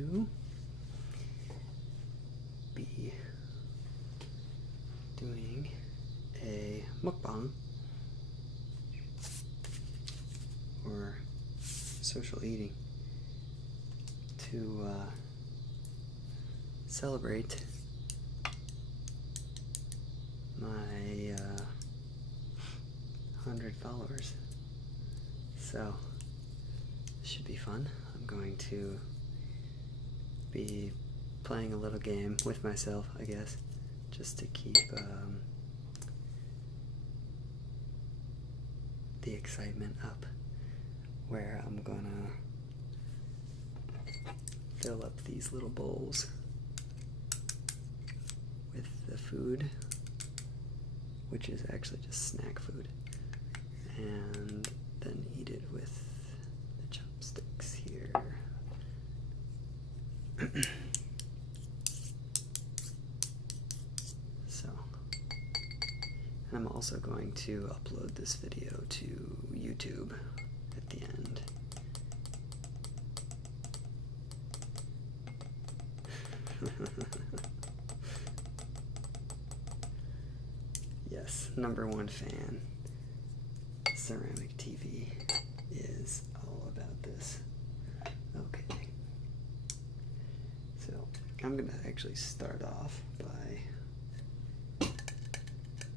to be doing a mukbang, or social eating, to celebrate my 100 followers. So this should be fun. I'm going to be playing a little game with myself, I guess, just to keep the excitement up, where I'm gonna fill up these little bowls with the food, which is actually just snack food, and then eat it with the chopsticks here. So, and I'm also going to upload this video to YouTube at the end. Yes, #1 fan. Ceramic TV is all about this. Okay. So, I'm gonna actually start off by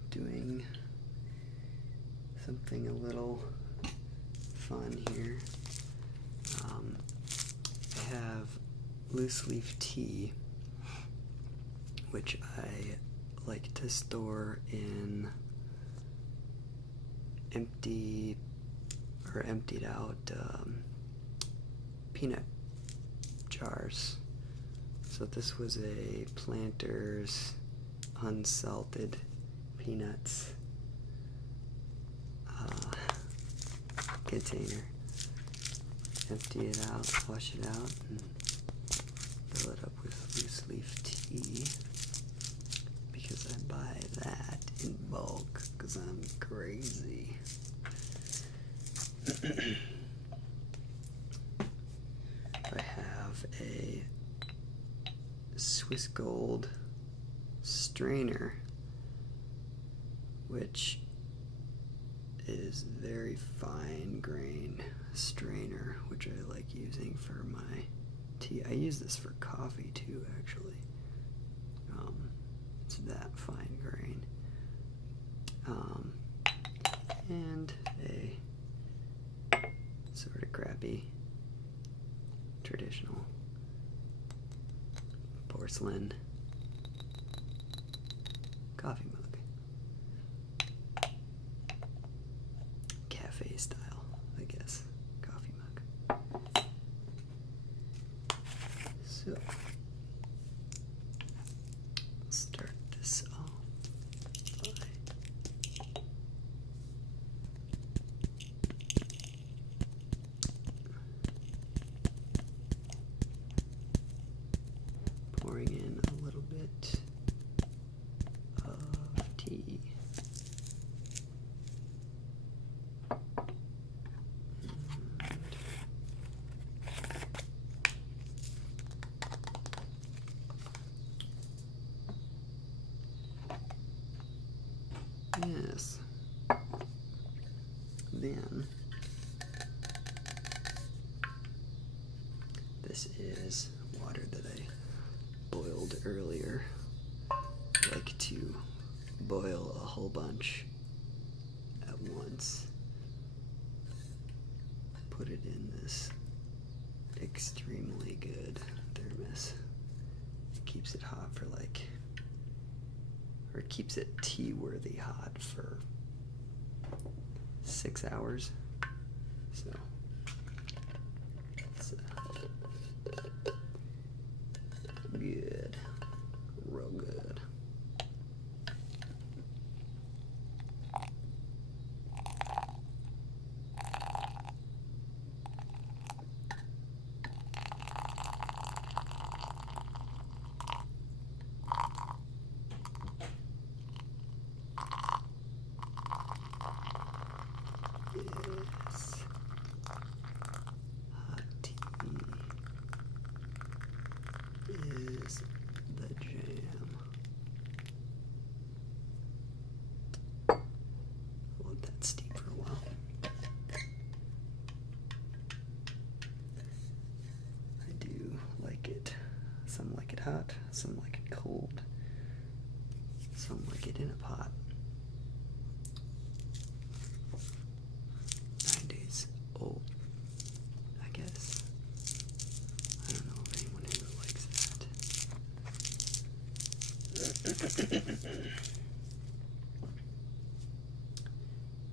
doing something a little fun here. I have loose leaf tea, which I like to store in emptied out peanut jars. So this was a Planters unsalted peanuts container. Empty it out, wash it out, and fill it up with loose leaf tea, because I buy that in bulk because I'm crazy. I have a Swiss Gold strainer, which is very fine grain strainer, which I like using for my tea. I use this for coffee too, actually. It's that fine grain. And a sort of crappy traditional porcelain coffee mug. Cafe style, I guess, coffee mug. So, start this off by pouring in a little bit of tea. Yes. Then this is water that I boiled earlier. I like to boil a whole bunch at once. Put it in this extremely good thermos. It keeps it hot for or it keeps it tea-worthy hot for 6 hours. So it's good, real good. Yes. Hot tea. hot, some like it cold, some like it in a pot. 9 days old, I guess. I don't know of anyone who likes that.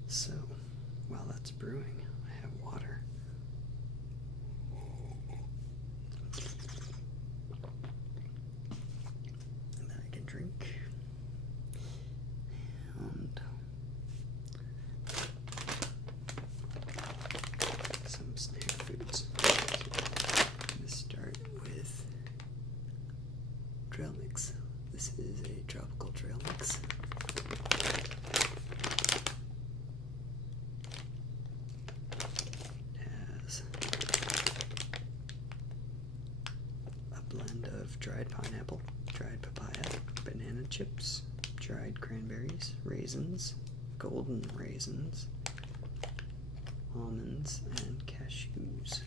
So, while that's brewing, I have water. That I can drink. And some snack foods. So I'm going to start with trail mix. This is a tropical trail mix. Blend of dried pineapple, dried papaya, banana chips, dried cranberries, raisins, golden raisins, almonds, and cashews.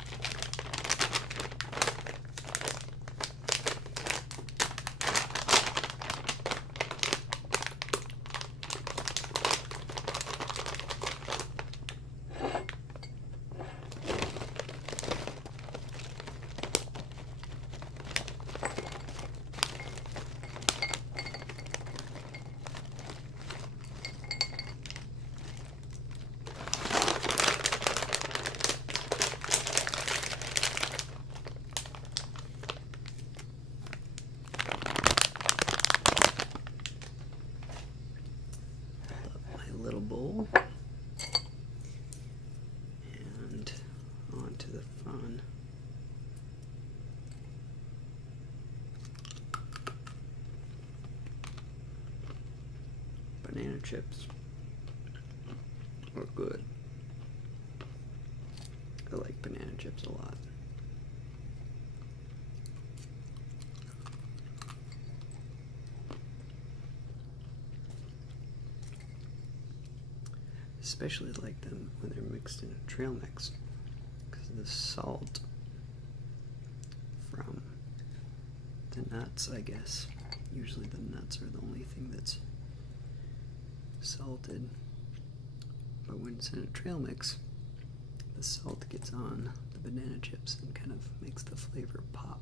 Little bowl, and on to the fun. Banana chips are good. I like banana chips a lot. Especially like them when they're mixed in a trail mix, because the salt from the nuts, I guess. Usually the nuts are the only thing that's salted, but when it's in a trail mix, the salt gets on the banana chips and kind of makes the flavor pop.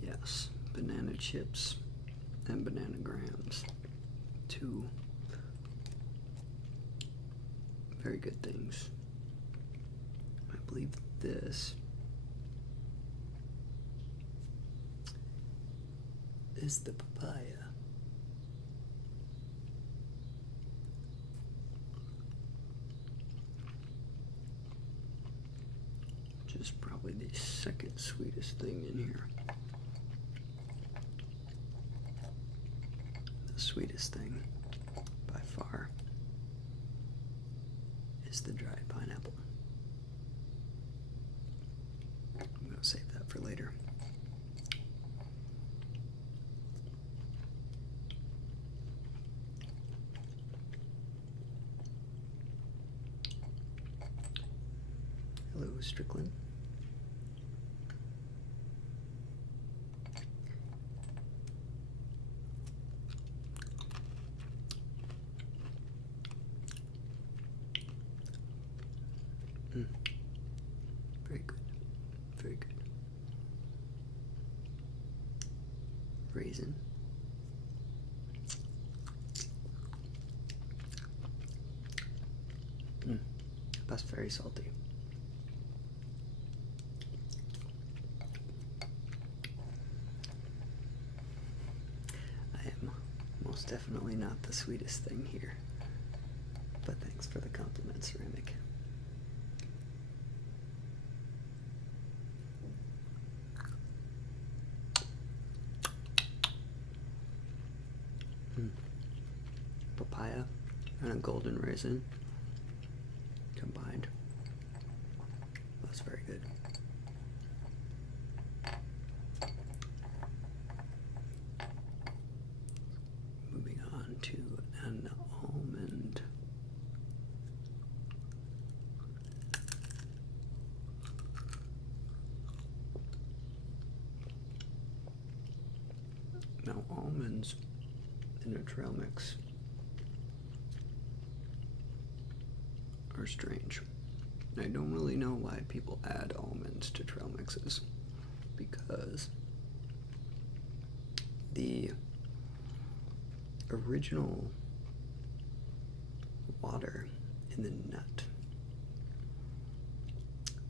Yes, banana chips and banana grams. Two very good things. I believe this is the papaya. Which is probably the second sweetest thing in here. The sweetest thing, by far, is the dried pineapple. I'm going to save that for later. Hello, Strickland. Very good. Very good. Raisin. That's very salty. I am most definitely not the sweetest thing here, but thanks for the compliment, Ceramic. Papaya and a golden raisin combined. That's very good. Moving on to an almond Now, almonds in a trail mix are strange. I don't really know why people add almonds to trail mixes, because the original water in the nut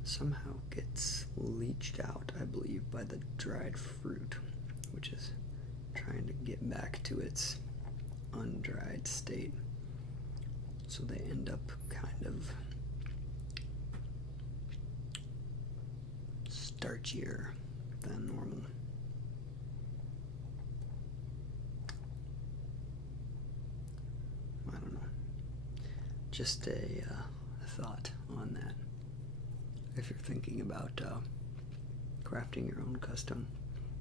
somehow gets leached out, I believe, by the dried fruit, which is trying to get back to its undried state. So they end up kind of starchier than normal. I don't know. Just a thought on that. If you're thinking about crafting your own custom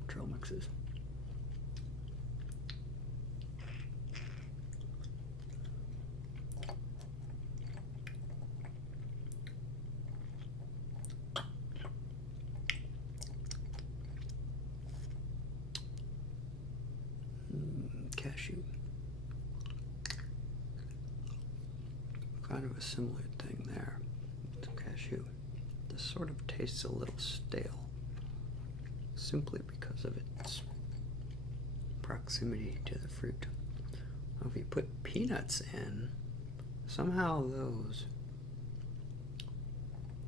trail mixes. Cashew. Kind of a similar thing there to cashew. This sort of tastes a little stale, simply because of its proximity to the fruit. If you put peanuts in, somehow those,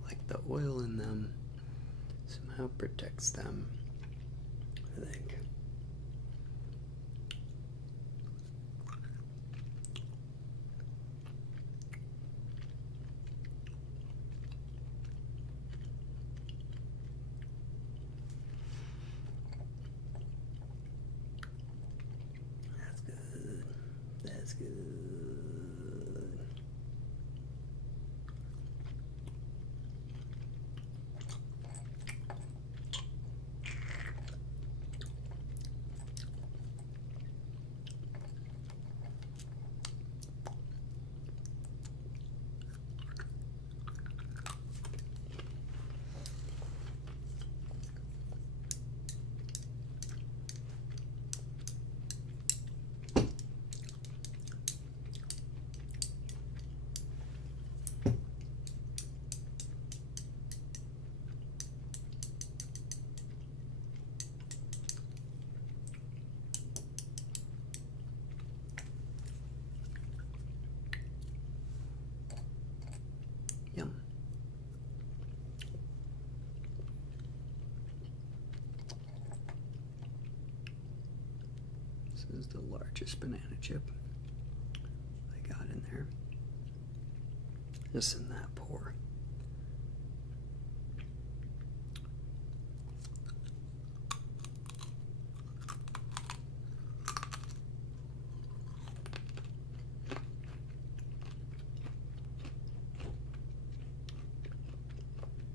like the oil in them, somehow protects them, I think. That's good. Yum. This is the largest banana chip I got in there. Isn't that poor?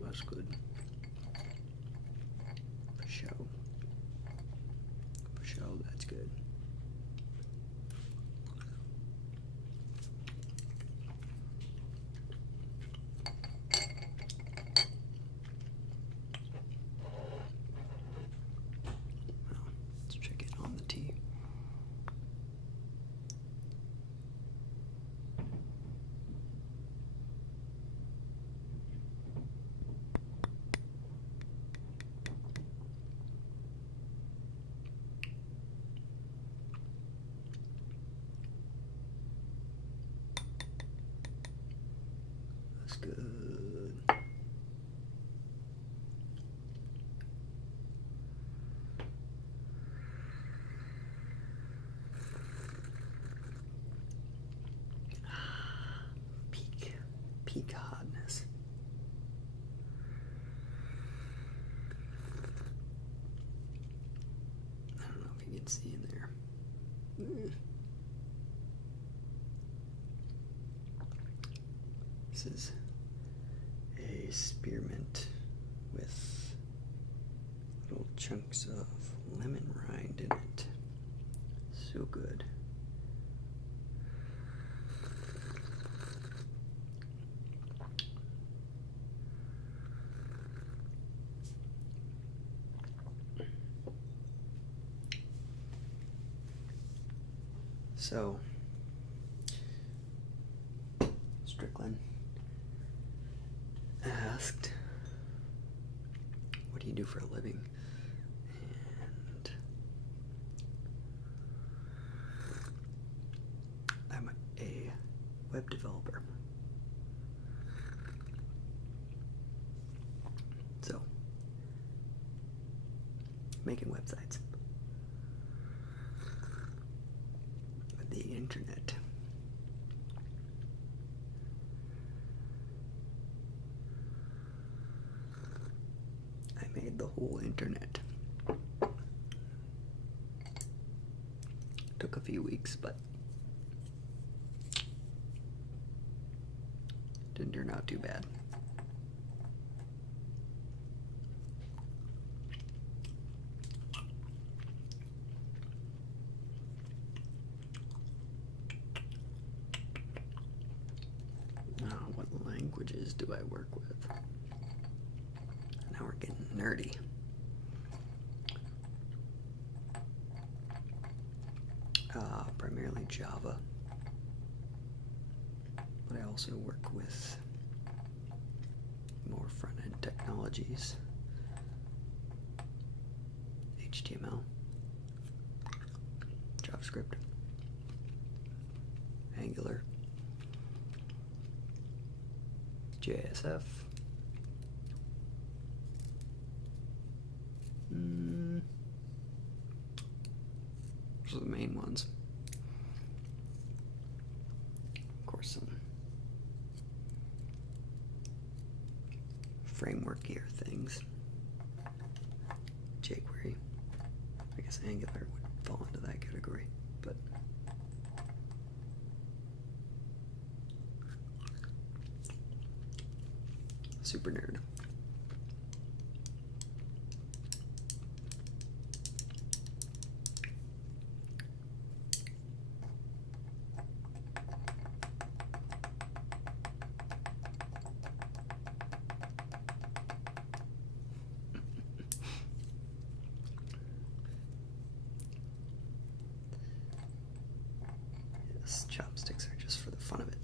That's good. For sure. For sure, that's good. Well, let's check it on the tea. That's good. Peak hotness. I don't know if you can see in there. This is a spearmint with little chunks of lemon rind in it. So good. So, Strickland asked, what do you do for a living? And I'm a web developer. So, making websites with the internet. I made the whole internet. Took a few weeks, but didn't turn out too bad. Now, what languages do I work with? Now we're getting nerdy. Primarily Java, but I also work with more front-end technologies, HTML, JavaScript, Angular, JSF, those are the main ones. Of course, some frameworkier things. jQuery. I guess Angular would fall into that category, but super nerd. Yes, chopsticks are just for the fun of it.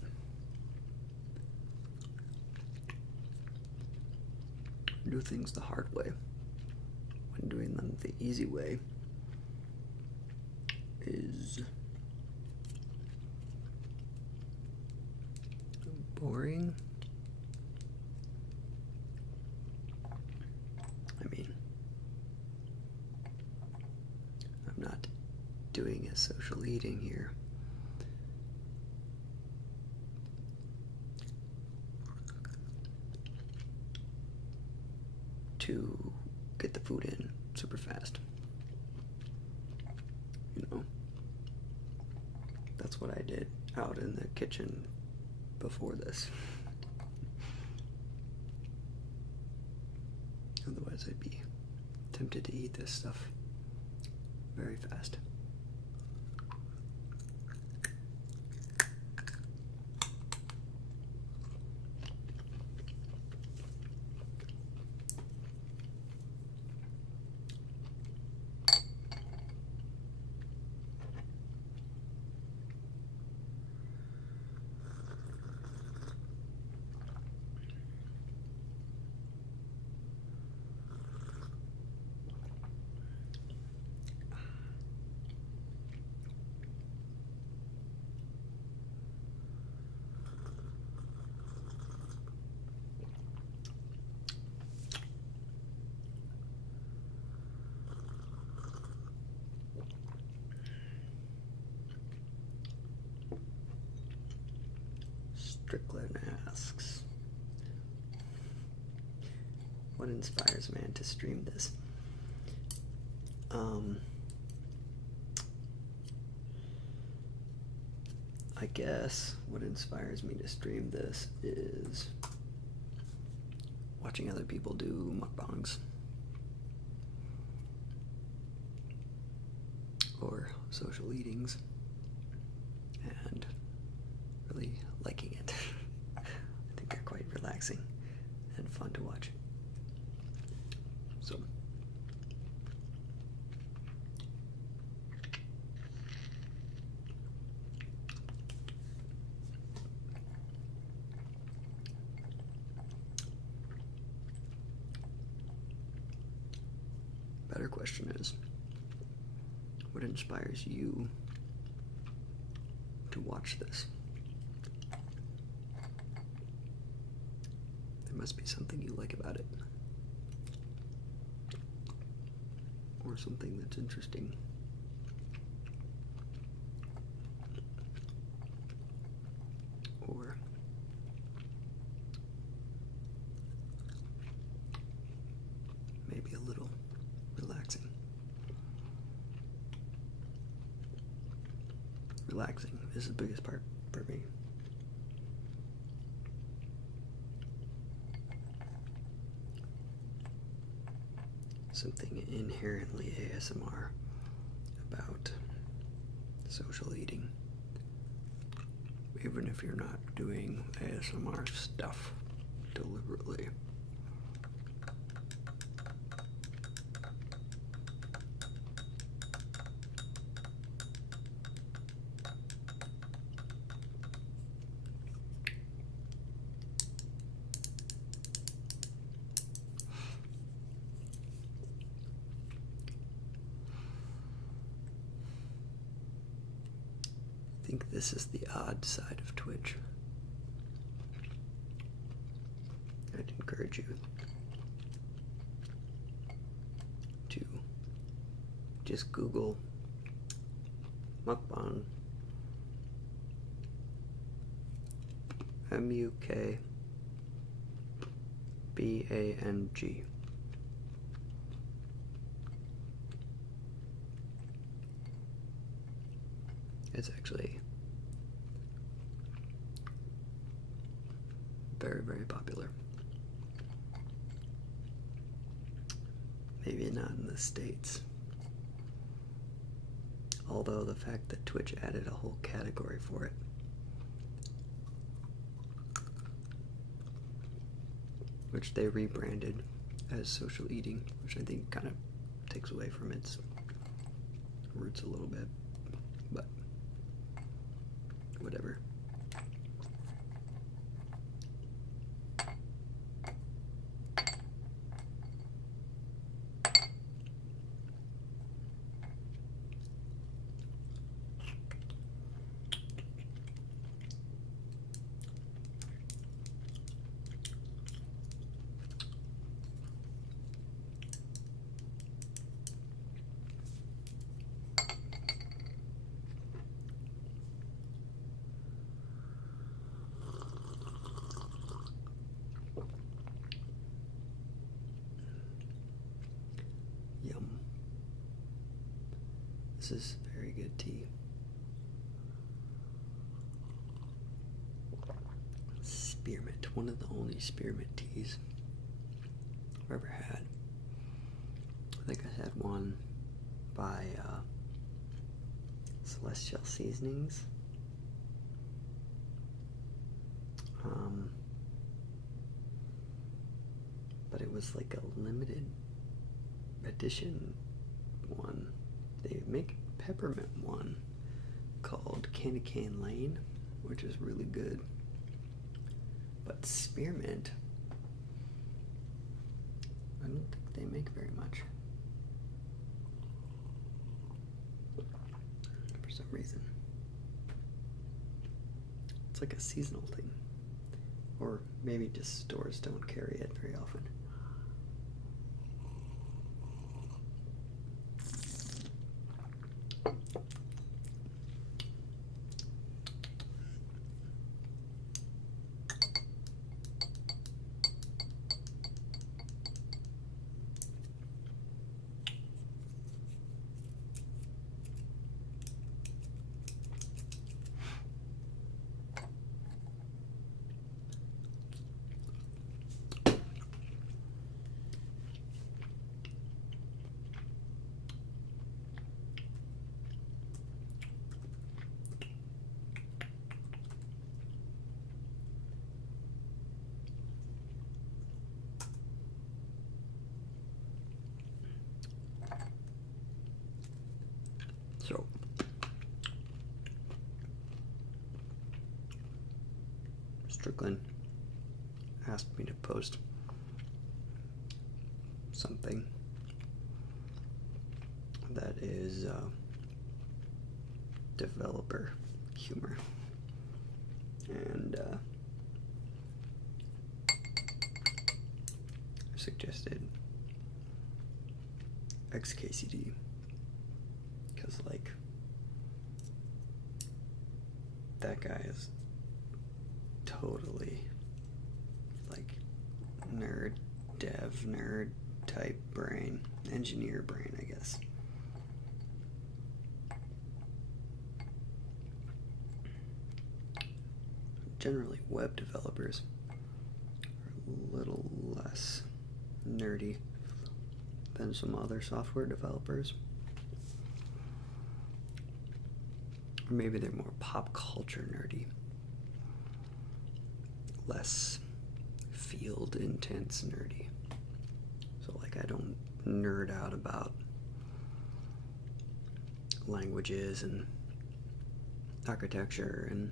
Do things the hard way when doing them the easy way is boring. I mean, I'm not doing a social eating here. To get the food in super fast. You know, that's what I did out in the kitchen before this. Otherwise, I'd be tempted to eat this stuff very fast. Strickland asks, what inspires a man to stream this? I guess what inspires me to stream this is watching other people do mukbangs or social eatings and really liking it. I think they're quite relaxing and fun to watch. So question is, what inspires you to watch this? There must be something you like about it. Or something that's interesting. Or maybe a little relaxing. Relaxing is the biggest part for me. Something inherently ASMR about social eating. Even if you're not doing ASMR stuff deliberately. I think this is the odd side of Twitch. I'd encourage you to just Google mukbang, mukbang. It's actually very, very popular. Maybe not in the States. Although the fact that Twitch added a whole category for it, which they rebranded as social eating, which I think kind of takes away from its roots a little bit, but whatever. Yum. This is very good tea. Spearmint, one of the only spearmint teas I've ever had. I think I had one by Celestial Seasonings. But it was like a limited edition one. They make a peppermint one called Candy Cane Lane, which is really good. But spearmint, I don't think they make very much for some reason. It's like a seasonal thing, or maybe just stores don't carry it very often. So, Strickland asked me to post something is developer humor. And suggested XKCD because, like, that guy is totally, like, dev nerd type brain, engineer brain, I guess. Generally, web developers are a little less nerdy than some other software developers. Or maybe they're more pop culture nerdy, less field intense nerdy. So, like, I don't nerd out about languages and architecture and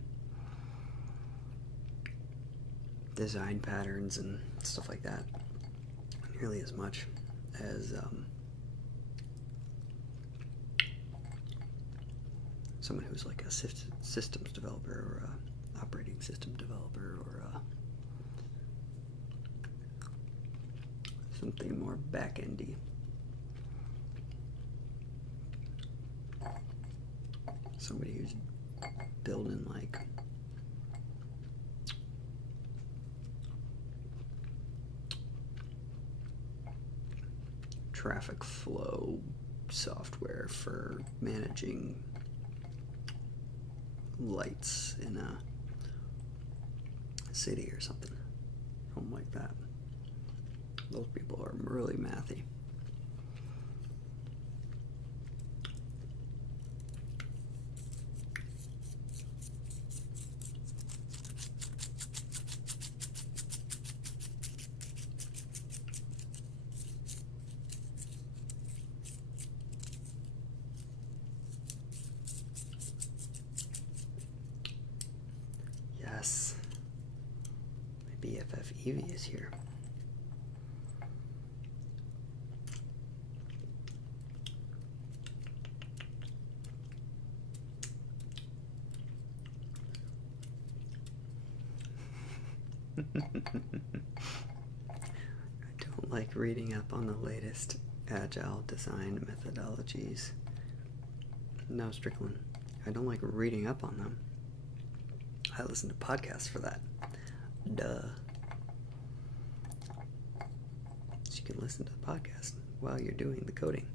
design patterns and stuff like that nearly as much as someone who's like a systems developer or a operating system developer or something more back-endy. Somebody who's building like traffic flow software for managing lights in a city or something like that. Those people are really mathy. Yes. My BFF Evie is here. I don't like reading up on the latest agile design methodologies. No, Strickland. I don't like reading up on them. I listen to podcasts for that. Duh. So you can listen to the podcast while you're doing the coding.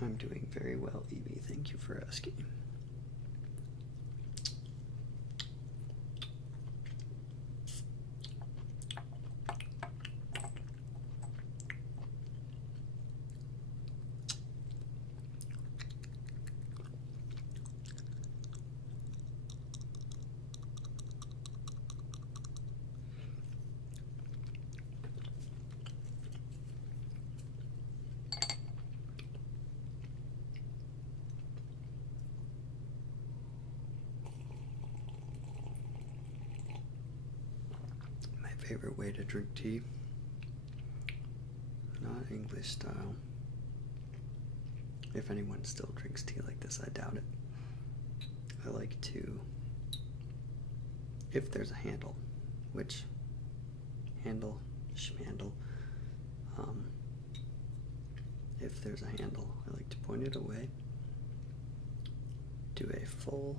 I'm doing very well, Evie. Thank you for asking. Favorite way to drink tea, not English style. If anyone still drinks tea like this, I doubt it. I like to, if there's a handle, which handle, schmandle, if there's a handle, I like to point it away, do a full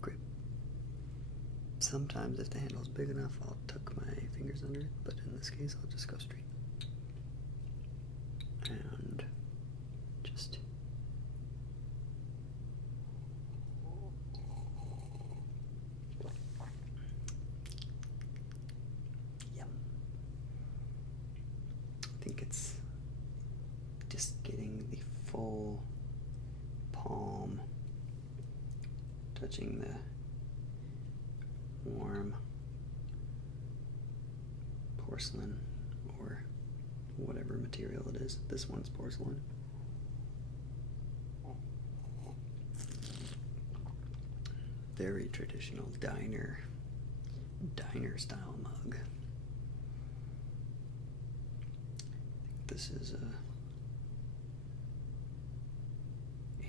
grip. Sometimes if the handle's big enough, I'll tuck my fingers under it, but in this case, I'll just go straight. And just yum. I think it's just getting the full palm, touching the warm porcelain or whatever material it is. This one's porcelain. Very traditional diner style mug. This is a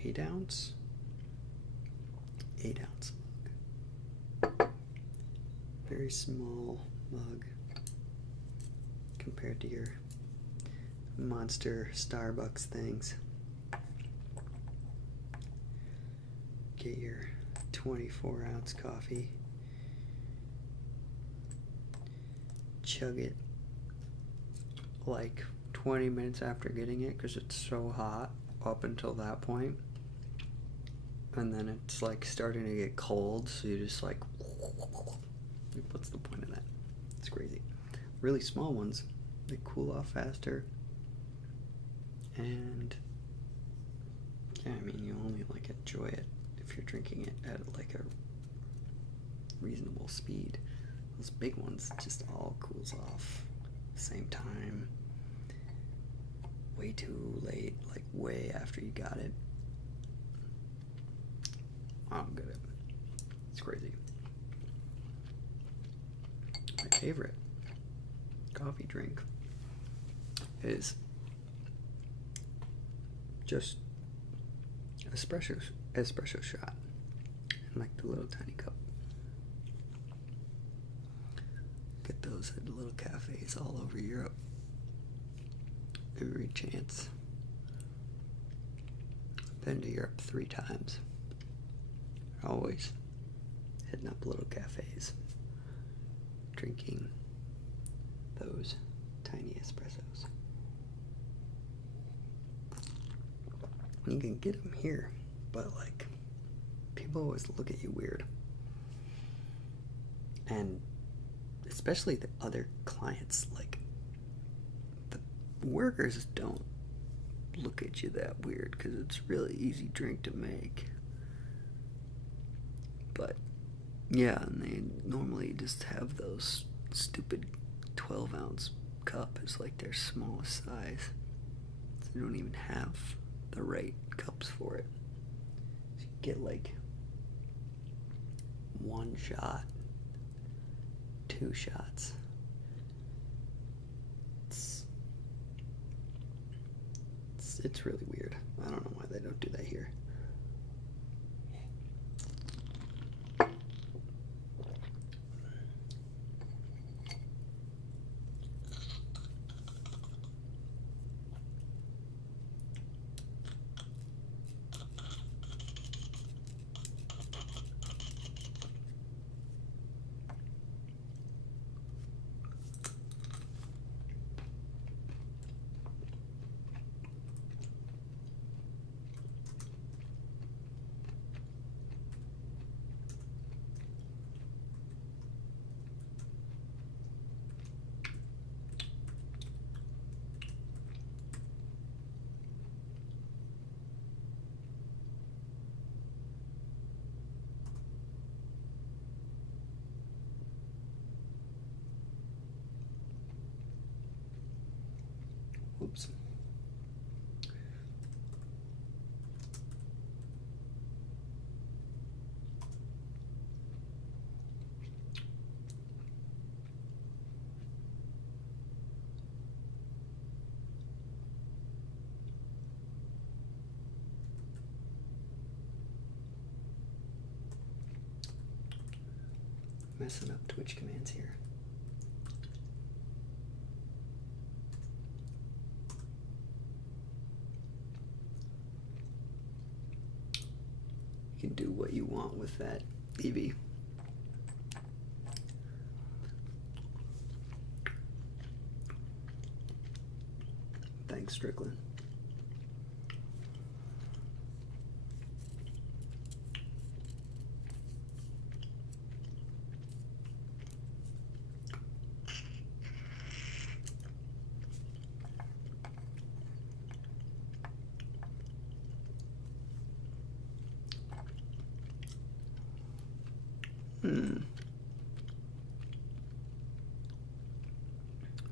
8-ounce mug. Very small mug compared to your monster Starbucks things. Get your 24-ounce coffee. Chug it like 20 minutes after getting it because it's so hot up until that point. And then it's like starting to get cold, so you just like, what's the point of that? It's crazy. Really small ones, they cool off faster. And yeah, I mean, you only like enjoy it if you're drinking it at like a reasonable speed. Those big ones just all cools off at the same time. Way too late, like way after you got it. I don't get it. It's crazy. My favorite coffee drink is just espresso shot in like the little tiny cup. Get those at little cafes all over Europe. Every chance. Been to Europe 3 times. Always hitting up little cafes, drinking those tiny espressos. You can get them here, but like, people always look at you weird. And especially the other clients, like, the workers don't look at you that weird because it's a really easy drink to make. But yeah, and they normally just have those stupid 12-ounce cup as like their smallest size. So they don't even have the right cups for it. So you get like 1 shot, 2 shots. It's really weird. I don't know why they don't do that here. Oops. Messing up Twitch commands here. You can do what you want with that, Evie. Thanks, Strickland.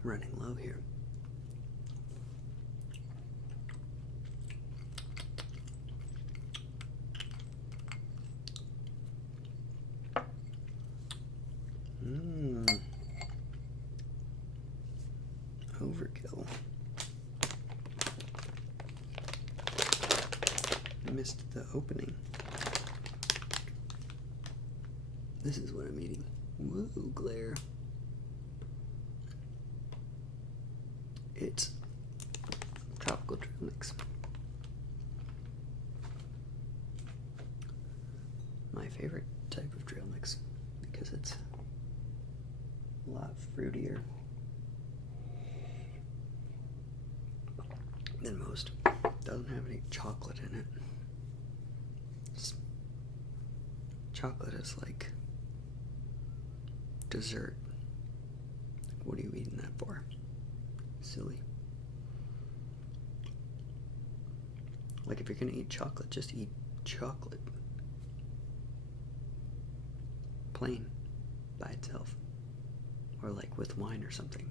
running low here. Overkill. Missed the opening. This is what I'm eating. Woo, glare. It's tropical trail mix. My favorite type of trail mix because it's a lot fruitier than most. Doesn't have any chocolate in it. Chocolate is like dessert. What are you eating that for? Silly. Like if you're gonna eat chocolate, just eat chocolate. Plain by itself. Or like with wine or something.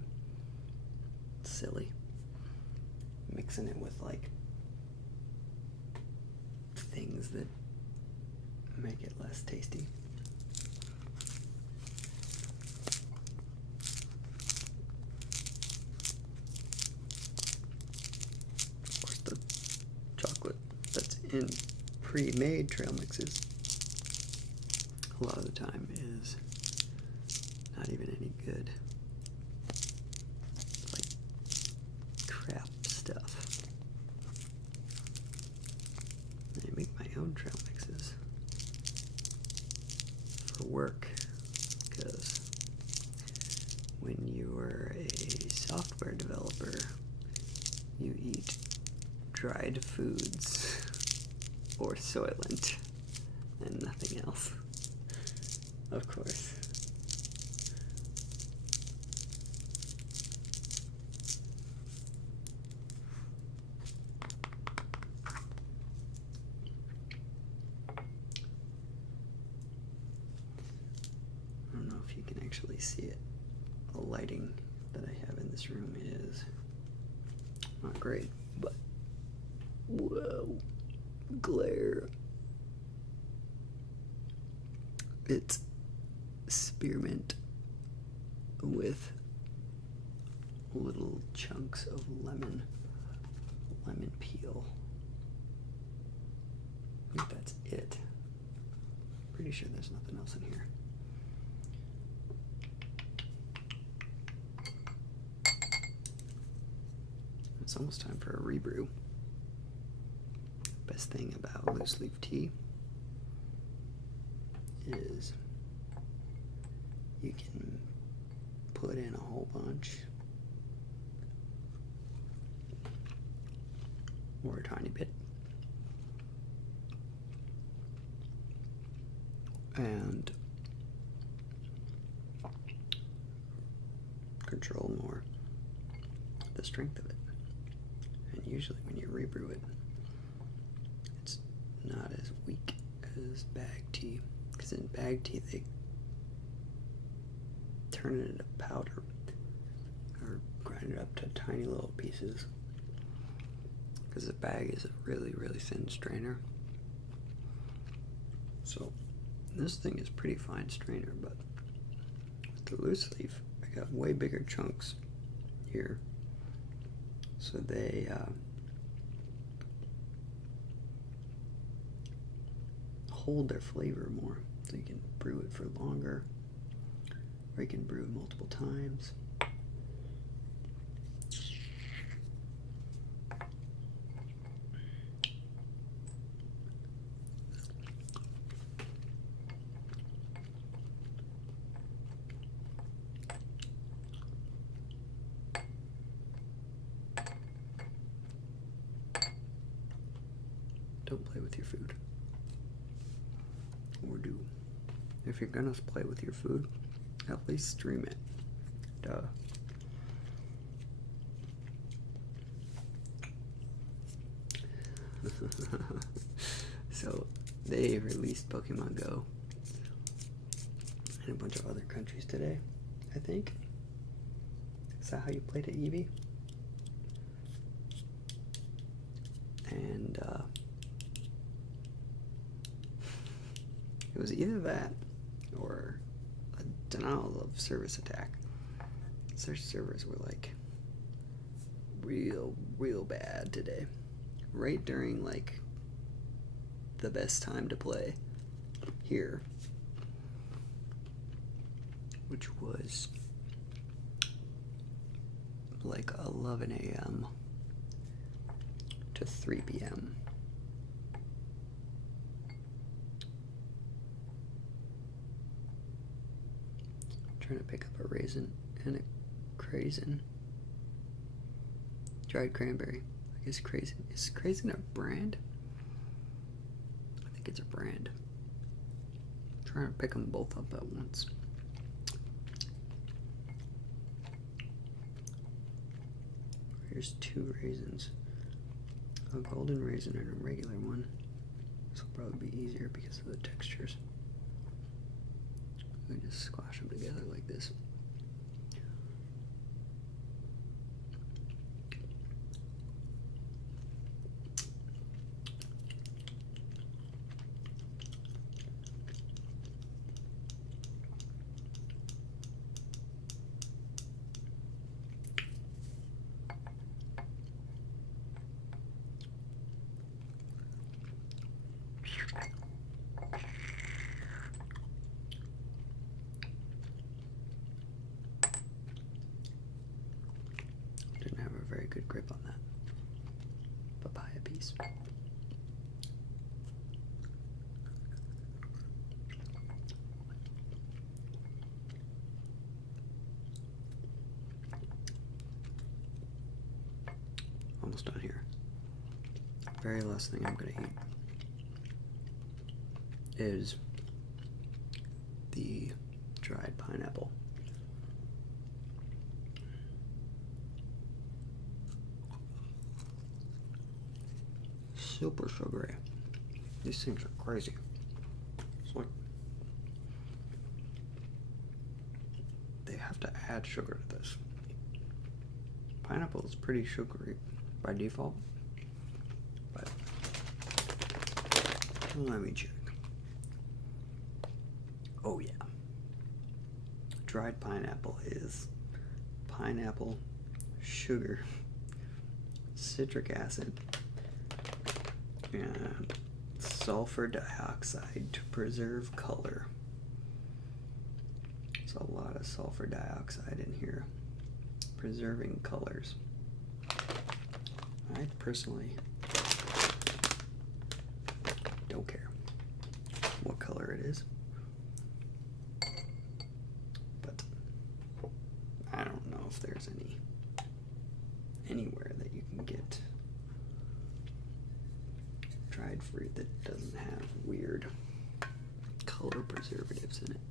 Silly. Mixing it with like things that make it less tasty. Of course, the chocolate that's in pre-made trail mixes a lot of the time is not even any good. It's like crap stuff. I make my own trail mixes for work because when you're a software developer, you eat dried foods or Soylent and nothing else, of course. I don't know if you can actually see it. The lighting that I have in this room is not great, but whoa, glare. It's spearmint with little chunks of lemon peel. I think that's it. Pretty sure there's nothing else in here. It's almost time for a rebrew. Best thing about loose leaf tea is you can put in a whole bunch or a tiny bit and control more the strength of it. And usually when you rebrew it, it's not as weak as bag tea. Because in bag tea, they turn it into powder or grind it up to tiny little pieces. Because the bag is a really, really thin strainer. So this thing is pretty fine strainer, but with the loose leaf, I got way bigger chunks here. So they hold their flavor more. So you can brew it for longer, or you can brew it multiple times. Don't play with your food. Or do. If you're gonna play with your food, at least stream it. Duh. So they released Pokemon Go in a bunch of other countries today, I think. Is that how you played it, Evie? And it was either that or a denial of service attack. Their servers were like real bad today. Right during like the best time to play here, which was like 11 a.m. to 3 p.m. Trying to pick up a raisin and a craisin. Dried cranberry. I guess craisin. Is craisin a brand? I think it's a brand. I'm trying to pick them both up at once. Here's 2 raisins. A golden raisin and a regular one. This will probably be easier because of the textures. We just squash them together like this. Didn't have a very good grip on that papaya piece. Almost done here. Very last thing I'm gonna eat is the dried pineapple. Super sugary. These things are crazy. It's like they have to add sugar to this. Pineapple is pretty sugary by default, but let me check. Oh yeah. Dried pineapple is pineapple, sugar, citric acid, and sulfur dioxide to preserve color. There's a lot of sulfur dioxide in here, preserving colors. I personally don't care what color it is, but I don't know if there's anywhere that you can get dried fruit that doesn't have weird color preservatives in it.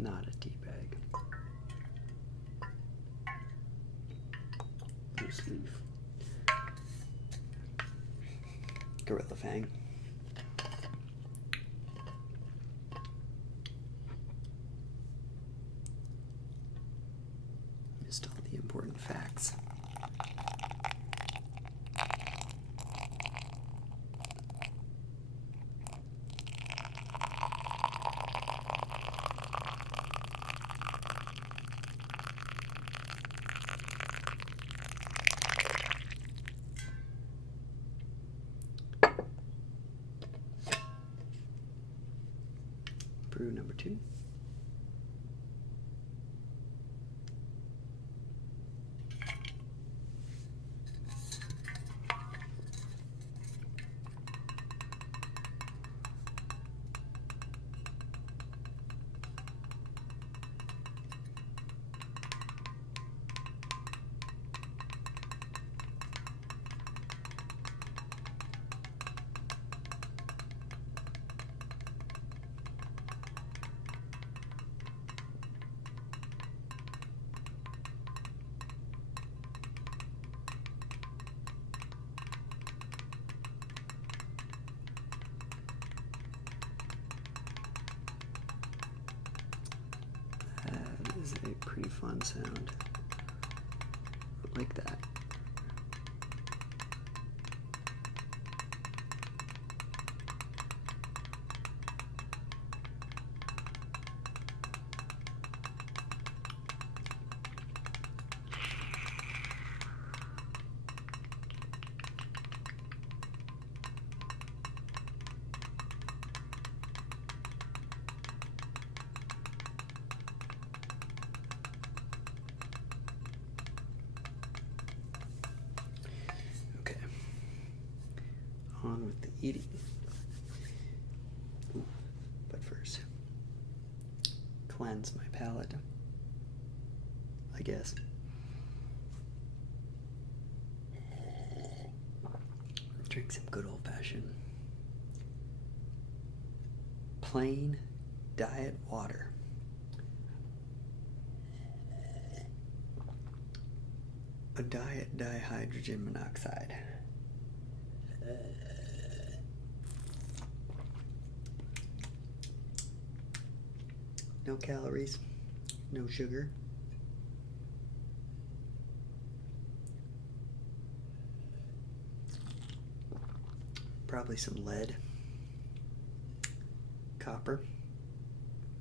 Not a tea bag. Loose leaf. Gorilla Fang. Missed all the important facts. Brew number 2. fun sound. Like that. On with the eating. Ooh, but first, cleanse my palate, I guess. Drink some good old-fashioned plain diet water. A diet dihydrogen monoxide. No calories, no sugar. Probably some lead, copper,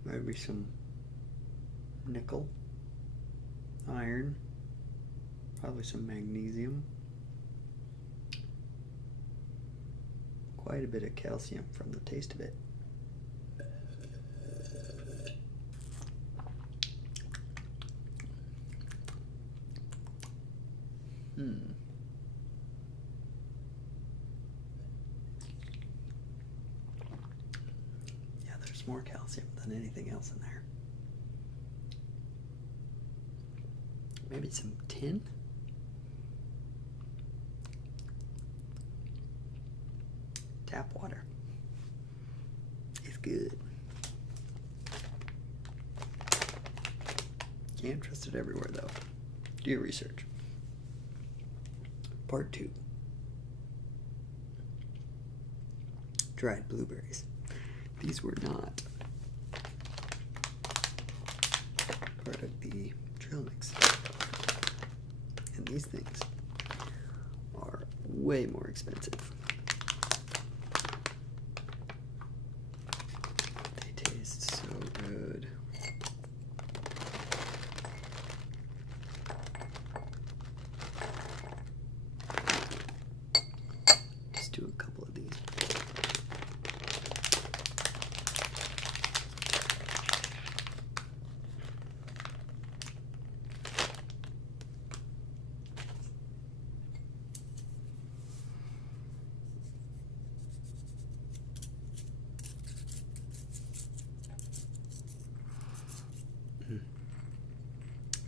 maybe some nickel, iron, probably some magnesium, quite a bit of calcium from the taste of it. Yeah, there's more calcium than anything else in there. Maybe some tin? Tap water. It's good. Can't trust it everywhere though. Do your research. Part 2. Dried blueberries. These were not part of the trail mix. And these things are way more expensive. They taste so good. Let's do a couple of these.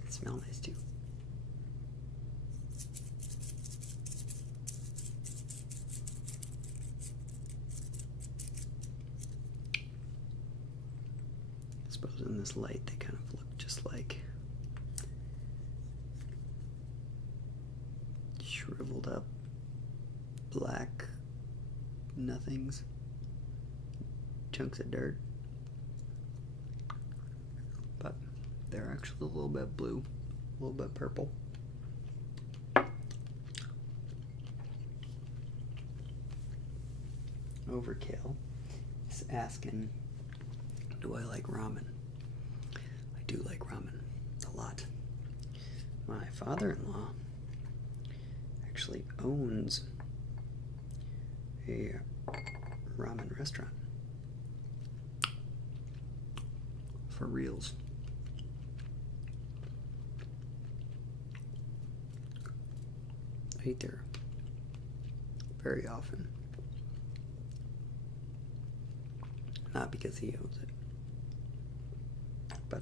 Smell nice too. I suppose in this light they kind of look just like shriveled up black nothings, chunks of dirt. But they're actually a little bit blue, a little bit purple. Overkill is asking, do I like ramen? I do like ramen a lot. My father-in-law actually owns a ramen restaurant. For reals. I eat there very often. Not because he owns it, but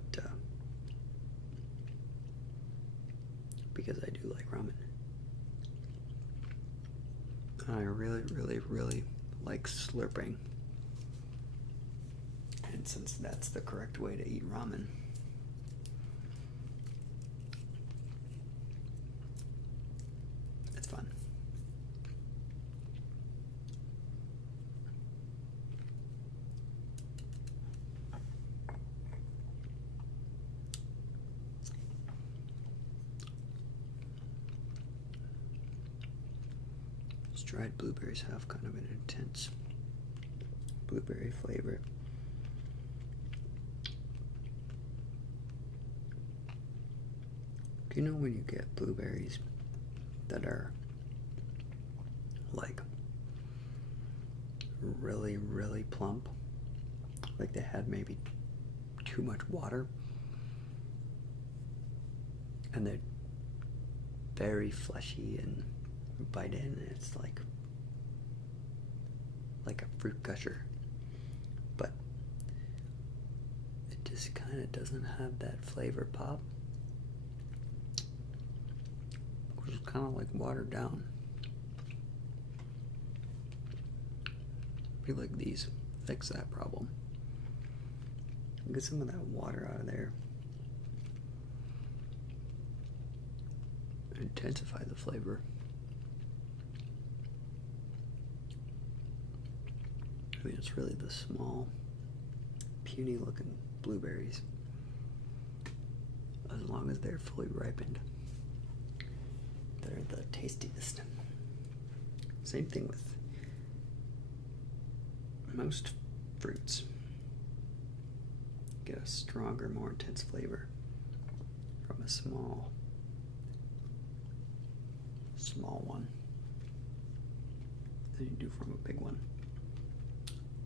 because I do like ramen. I really, really, really like slurping. And since that's the correct way to eat ramen, it's fun. Dried blueberries have kind of an intense blueberry flavor. Do you know when you get blueberries that are like really, really plump? Like they had maybe too much water, and they're very fleshy, and you bite in and it's like a fruit gusher, but it just kind of doesn't have that flavor pop, which is kind of like watered down. I feel like these fix that problem. Get some of that water out of there. Intensify the flavor. I mean, it's really the small, puny looking blueberries, as long as they're fully ripened, they're the tastiest. Same thing with most fruits. Get a stronger, more intense flavor from a small one than you do from a big one.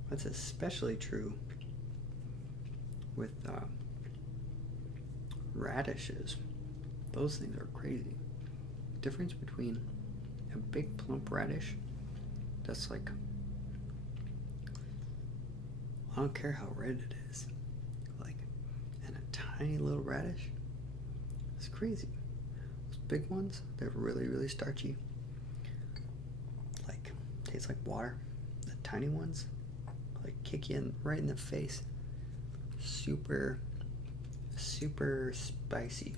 That's especially true with radishes. Those things are crazy. The difference between a big plump radish that's like, I don't care how red it is, like, and a tiny little radish, it's crazy. Those big ones, they're really, really starchy. Like, taste like water. The tiny ones, like, kick you right in the face. Super, super spicy.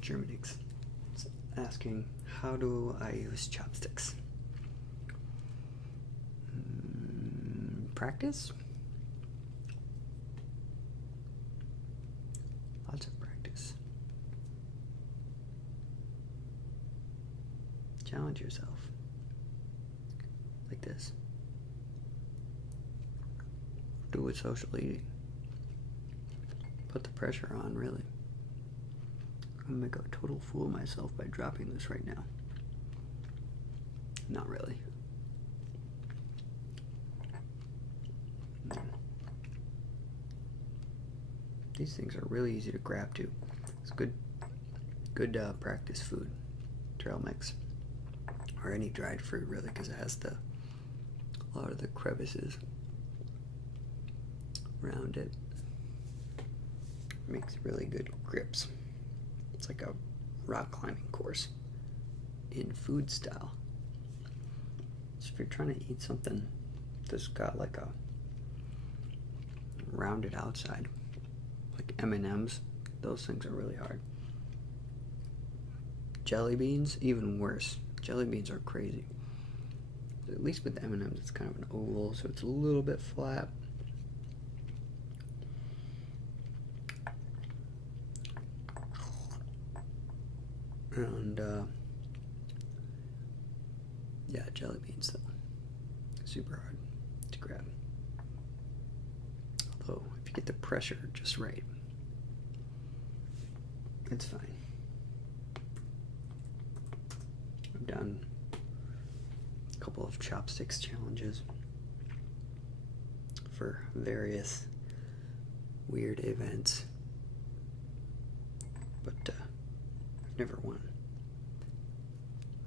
Germanix is asking, how do I use chopsticks? Practice? Lots of practice. Challenge yourself. Like this. Do with social eating. Put the pressure on, really. I'm gonna make a total fool of myself by dropping this right now. Not really. These things are really easy to grab too. It's good practice food. Trail mix, or any dried fruit really, because it has a lot of the crevices around it. Makes really good grips. It's like a rock climbing course in food style. So if you're trying to eat something that's got like a rounded outside, like M&Ms, those things are really hard. Jelly beans, even worse. Jelly beans are crazy. At least with the M&Ms, it's kind of an oval, so it's a little bit flat. And yeah, jelly beans though, super hard to grab. Although if you get the pressure just right, it's fine. I've done a couple of chopsticks challenges for various weird events, but I've never won.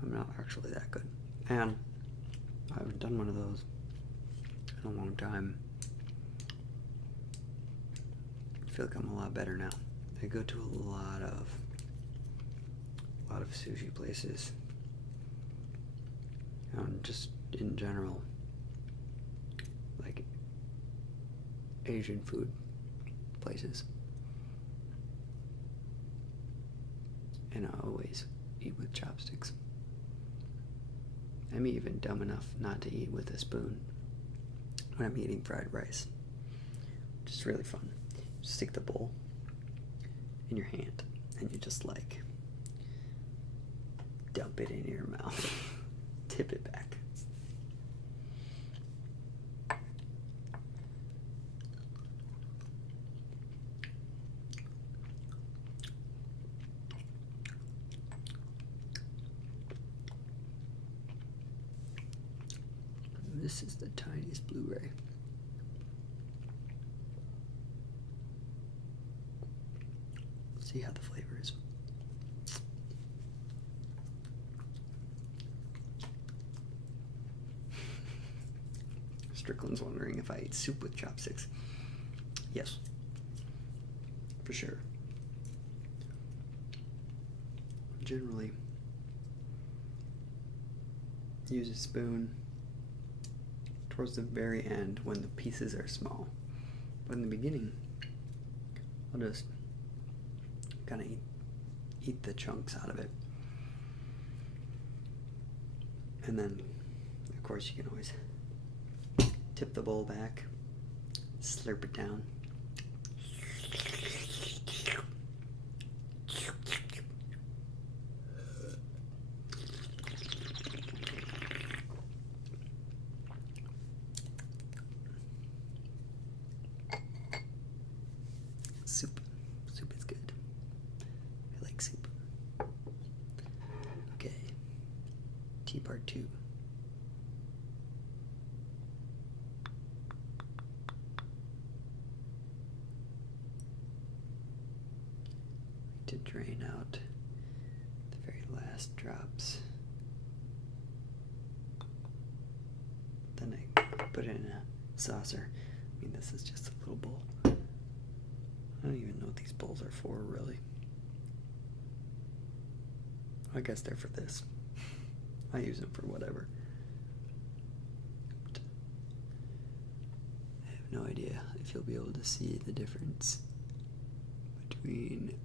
I'm not actually that good, and I haven't done one of those in a long time. I feel like I'm a lot better now. I go to a lot of sushi places, and just in general, like Asian food places, and I always eat with chopsticks. I'm even dumb enough not to eat with a spoon when I'm eating fried rice. Just really fun. Just stick the bowl in your hand and you just like dump it in your mouth. Tip it back. This is the tiniest blueberry. See how the flavor is. Strickland's wondering if I eat soup with chopsticks. Yes, for sure. Generally, use a spoon towards the very end when the pieces are small. But in the beginning, I'll just kind of eat the chunks out of it. And then, of course, you can always tip the bowl back, slurp it down. Soup is good. I like soup. Okay, tea part 2. To drain out the very last drops. Then I put it in a saucer. I mean, this is just a little bowl. I don't even know what these bowls are for, really. I guess they're for this. I use them for whatever. But I have no idea if you'll be able to see the difference between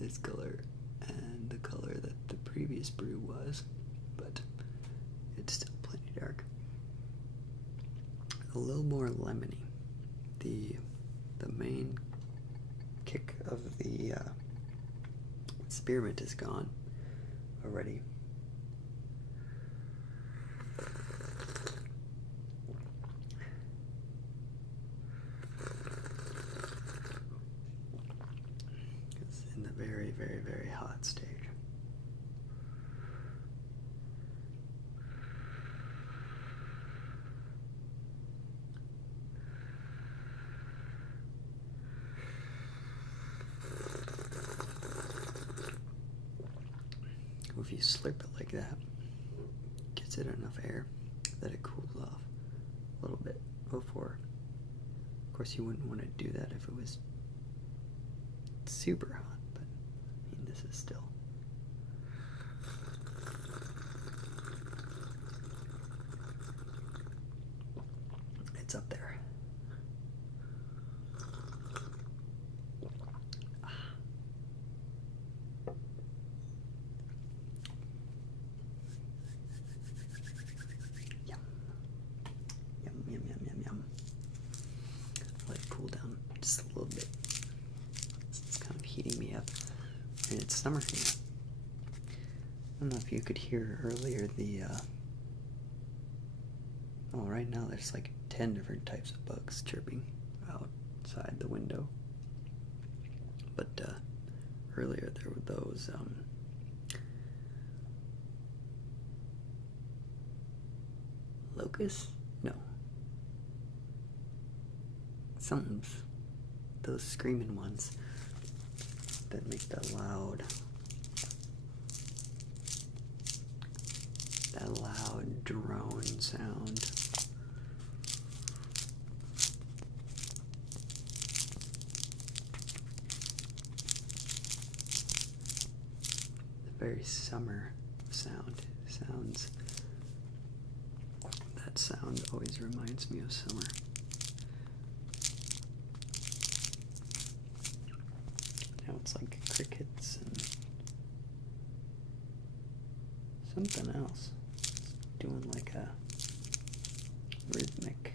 this color and the color that the previous brew was, but it's still plenty dark. A little more lemony. The main kick of the spearmint is gone already. It's in the very, very, very hot stage. If you slurp it like that, gets it enough air that it cools off a little bit before. Of course, you wouldn't want to do that if it was super hot, but I mean, this is still. It's up there. Just a little bit. It's kind of heating me up. And it's summer here. I don't know if you could hear earlier the right now there's like 10 different types of bugs chirping outside the window. But earlier there were those locusts? No. Something's those screaming ones that make that loud drone sound. The very summer sounds. That sound always reminds me of summer. Now it's like crickets and something else. It's doing like a rhythmic